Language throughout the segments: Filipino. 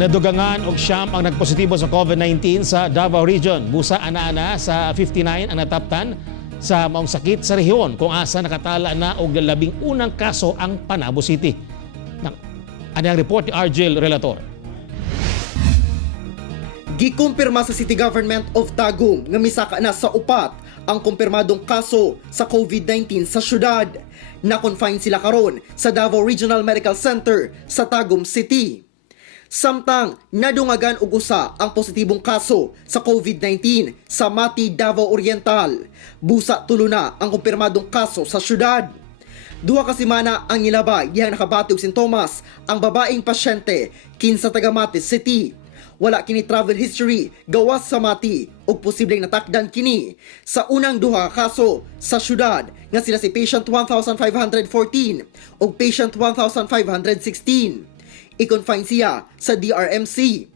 Nadugangan og siyam ang nagpositibo sa COVID-19 sa Davao Region. Busa ana-ana sa 59 ang nataptan sa maong sakit sa rehiyon kung asa nakatala na og 11 kaso ang Panabo City. Ano ang report ni Argel Relator? Gikumpirma sa City Government of Tagum nga misaka na sa upat ang kumpirmadong kaso sa COVID-19 sa syudad. Na-confine sila karon sa Davao Regional Medical Center sa Tagum City. Samtang nadungagan og usa ang positibong kaso sa COVID-19 sa Mati, Davao Oriental. Busa tulo na ang kumpirmadong kaso sa syudad. Duha ka semana ang nilabay diyang nakabati og sintomas ang babaeng pasyente kinsa taga Mati City. Wala kini travel history gawas sa Mati ug posibleng natakdan kini sa unang duha kaso sa syudad nga sila si patient 1514 ug patient 1516. I-confine siya sa DRMC.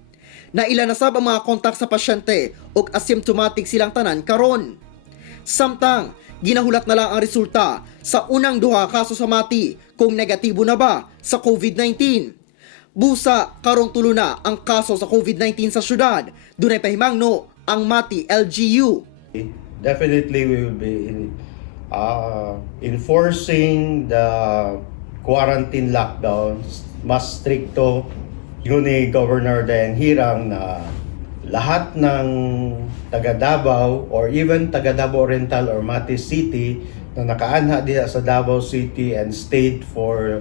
Naila na sab ang mga kontak sa pasyente ug asymptomatic silang tanan karon. Samtang ginahulat na lang ang resulta sa unang duha kaso sa Mati kung negatibo na ba sa COVID-19. Busa karong tulo na ang kaso sa COVID-19 sa syudad. Dunay pahimangno ang Mati LGU. Definitely we will be enforcing the quarantine lockdowns mas stricto. Yun ni Governor Dayan Hirang na lahat ng taga Davao or even taga Davao Oriental or Mati City na nakaanha diha sa Davao City and stayed for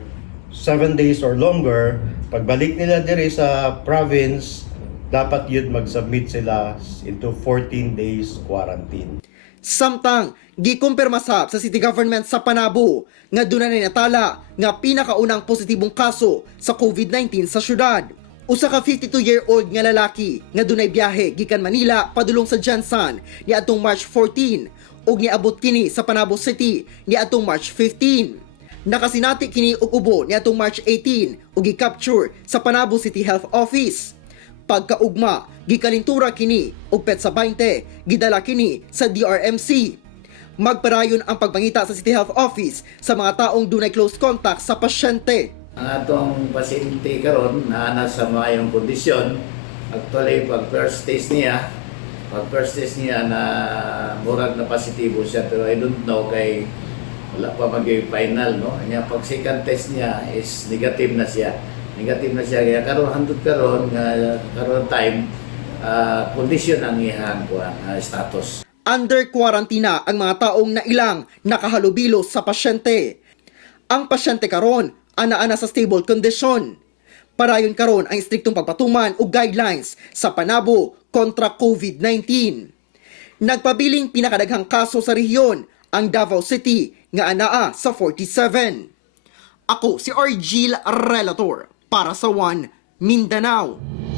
7 days or longer, pagbalik nila diri sa province, dapat yun mag-submit sila into 14 days quarantine. Samtang gikumpirma sa City Government sa Panabo nga doon na natala nga pinakaunang positibong kaso sa COVID-19 sa syudad. Usa ka 52-year-old nga lalaki nga dunay biyahe gikan Manila padulong sa Jansan niadtong March 14 ug niabot kini sa Panabo City niadtong March 15. Nakasinati kini og ubo niadtong March 18 ug gi-capture sa Panabo City Health Office. Pagkaugma, gikalintura kini og petsa 20, gidala kini sa DRMC. Magparayon ang pagpangita sa City Health Office sa mga taong dunay close contact sa pasyente. Ang atong pasyente karon na nasa mayong kondisyon, actually pag first test niya na murag na positibo siya, pero I don't know kay wala pa mag-final, no? Kanya pag second test niya is negative na siya kaya karon handot karon time condition ang iyang status. Under quarantine ang mga taong nailang nakahalubilo sa pasyente. Ang pasyente karon ana-ana sa stable condition. Parayon karon ang istriktong pagpatuman ug guidelines sa Panabo kontra COVID-19. Nagpabiling pinakadaghang kaso sa rehiyon ang Davao City nga anaa sa 47. Ako si Argel Relator para sa One Mindanao.